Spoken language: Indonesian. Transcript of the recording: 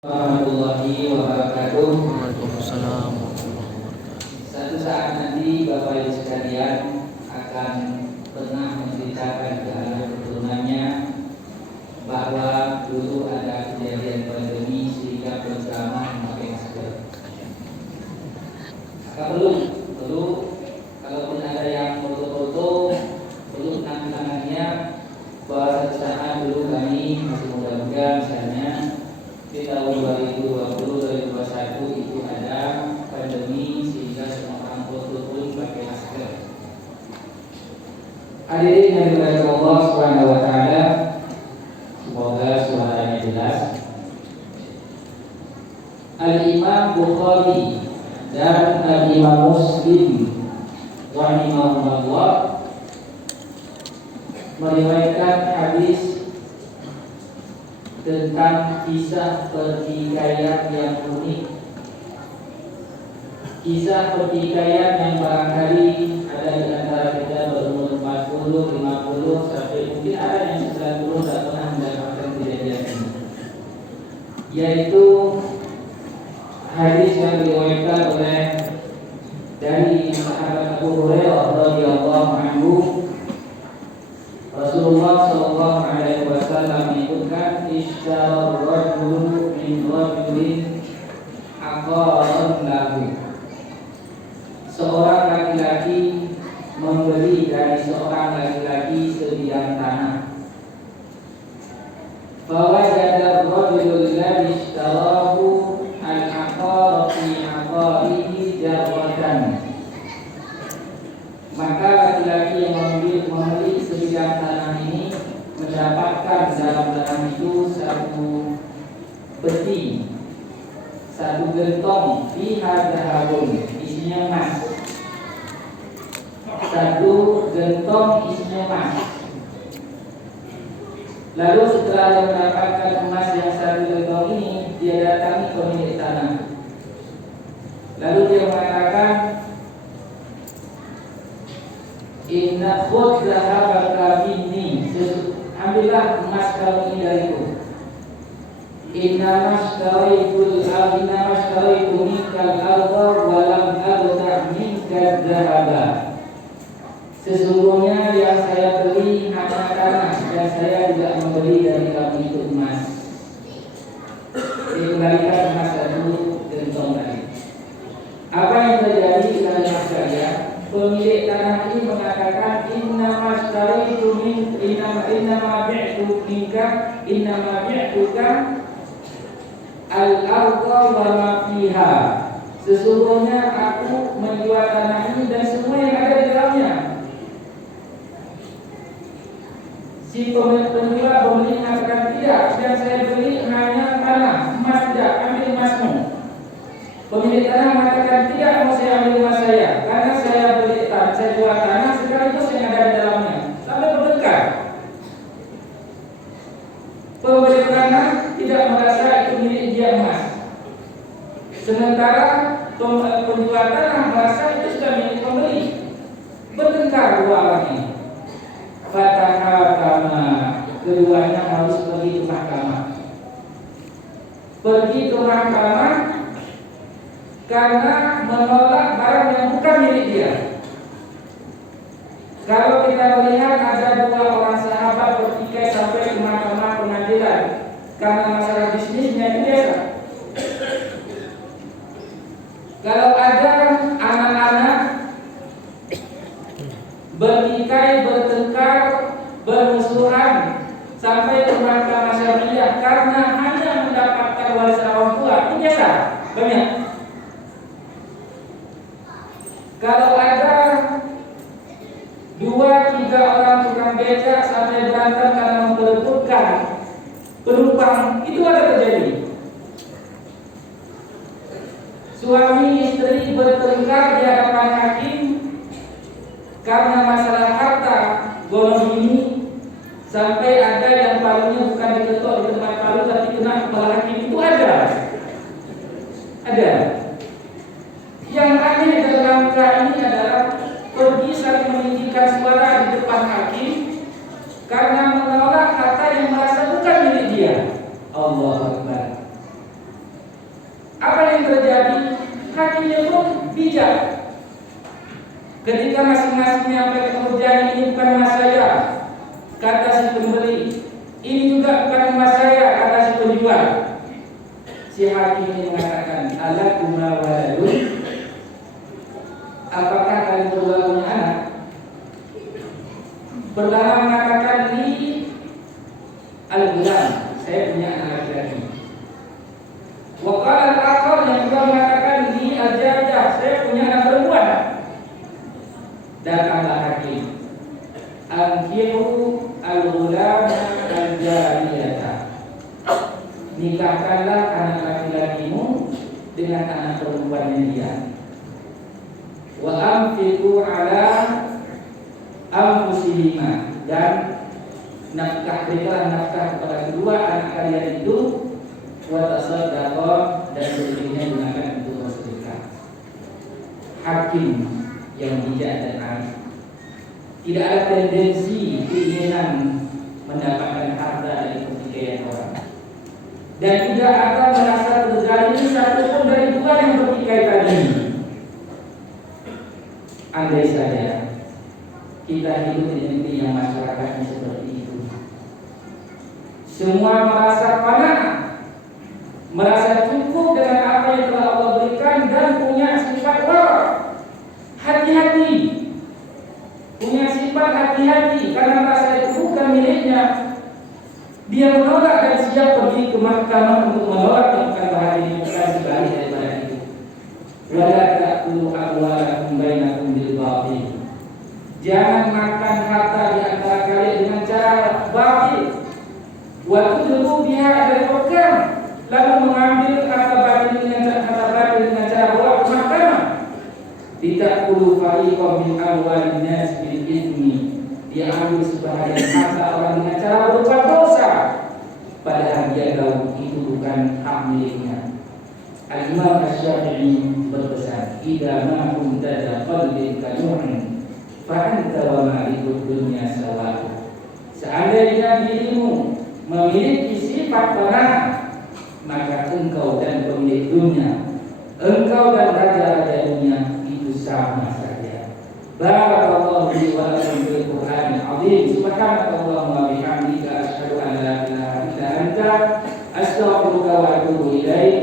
Warahmatullahi wabarakatuh. Waalaikumsalam warahmatullahi wabarakatuh. Satu saat nanti Bapak Ibu sekalian akan pernah menceritakan ke anak keturunannya bahwa dulu ada kejadian pandemi sehingga bersama memakai masker. Maka perlu kalaupun ada yang foto-foto perlu kenang-kenangannya bahwa satu saat dulu kami masih muda-muda misalnya di tahun 2020-2021 itu ada pandemi sehingga semua orang foto pun pakai masker. Hadirin yang dimuliakan Allah Subhanahu wa taala, semoga suaranya jelas. Al-Imam Bukhari dan Al-Imam Muslim rahimahumullah meriwayatkan hadis tentang kisah pertikaian yang unik. Kisah pertikaian yang barangkali ada di antara kita berumur 40, 50 sampai mungkin ada yang 90 tak pernah mendapatkan kejadian ini. Yaitu hadis yang diriwayatkan oleh dari sahabat Abu Hurairah radhiyallahu anhu. Rasulullah sallallahu alaihi wasallam menyebutkan ishtara rajulu min rajulin aqaran lahu. Seorang laki-laki membeli dari seorang laki-laki sebidang tanah. Fawajada ar-rajulu alladhi ishtarahu al-aqara fi aqarihi jarratan. Maka laki-laki yang membeli sebidang tanah ini mendapatkan dalam tanah itu satu peti, satu gentong fiha dhahabun, isinya emas. Satu gentong isinya emas. Lalu setelah dia mendapatkan emas yang satu gentong ini, dia datangi pemilik tanah. Lalu dia mengatakan, inna khudh dhahabaka minni, ambillah emas kamu ini dariku. Inna mashtaritu minkal arda wa lam abta' minka dhahaba. Sesungguhnya yang saya beli hanya tanah dan saya tidak membeli dari kamu itu emas. Dikembalikan emas satu gentong tadi. Apa yang terjadi dengan emas sekalian? Pemilik tanah ini mengatakan inna bi'tuka al-ardha wa ma fiha. Sesungguhnya aku menjual tanah ini dan semua yang ada di dalamnya. Si penjual pembeli mengatakan tidak, yang saya beli hanya tanah, emas tidak, ambil emasmu. Pemilik tanah mengatakan tidak, mau saya ambil emas saya, karena saya beli tanah, saya jual tanah sekaligus yang ada di dalamnya. Sampai bertengkar. Pemilik tanah tidak merasa itu milik dia emas, sementara penjual tanah merasa itu sudah milik pembeli. Bertengkar dua orang ini. Fatahakama, keduanya harus pergi ke mahkamah. Pergi ke mahkamah karena menolak barang yang bukan milik dia. Kalau kita melihat ada dua orang sahabat bertikai sampai ke mahkamah pengadilan karena masalah bisnisnya, itu biasa. Kalau ada anak-anak bertikai, bertengkar, bermusuhan sampai ke mahkamah syariah karena hanya mendapatkan warisan orang tua, itu biasa, banyak. Kalau ada 2-3 orang tukang becak sampai berantem karena memperebutkan penumpang, itu ada terjadi. Suami istri bertengkar di hadapan hakim karena masalah harta golong ini, sampai ada yang palunya bukan diketok di tempat palu tapi kena kepala hakim, itu ada. Yang aneh dalam angka ini adalah pergi saling meninggikan suara di depan hakim karena menolak harta yang merasa bukan milik dia. Allahu Akbar. bijak. Ketika masing-masing menyampaikan kemudian ini bukan emas saya, kata si pembeli, ini juga bukan emas saya, kata si penjual. Si hakim ini mengatakan, alakuma waladun, apakah kalian berdua punya anak? Pertama mengatakan ini al-gulam, saya punya anak laki-laki. Waqala al-akhar yang juga mengatakan ini al-jariyah, saya punya anak perempuan. Datanglah hakim, ankihu al-gulam al-jariyah, nikahkanlah anak laki-lakimu dengan anak perempuannya dia. Wa anfiqu ala anfusihima, dan berikanlah nafkah kepada kedua anak kalian itu. Wa tasaddaqah, dan sedekahnya gunakan untuk bersedekah. Hakim yang bijak dan arif, tidak ada tendensi keinginan mendapatkan harta dari pertikaian orang, dan tidak ada merasa terzalimi satupun dari dua yang bertikai tadi. Andai saja kita hidup di negeri yang masyarakatnya seperti itu, semua merasa panah, merasa cukup dengan apa yang telah Allah berikan, dan punya sifat wara, hati-hati, punya sifat hati-hati karena merasa itu bukan miliknya. Dia menolak dan siap pergi ke mahkamah untuk menolak, bukan bahagia, bukan sebalik daripada itu. Wala ta'kulu amwalakum bainakum bil batil, jangan makan harta di antara kalian dengan cara batil. Wa tudlu biha al-hukam, lalu mengambil harta batil dengan cara bawa ke mahkamah. Ditakulu fariqam min amwalin nas bil ithmi, dia ambil sebahagian harta orang dengan cara berbuat dosa, padahal dia tahu itu bukan hak miliknya. Al-Imam Asy-Syafi'i berpesan, idza ma kunta da qalbin kanu'in fa anta wa malikud dunya sawa. Seandainya dirimu memiliki sifat panah, maka engkau dan pemilik dunia, engkau dan raja-raja dunia itu sama saja. Barakallahu li wa lakum bil Qur'anil azim. Subhanakallahumma wa bihamdika asyhadu an la ilaha illa anta astaghfiruka wa atubu ilaik.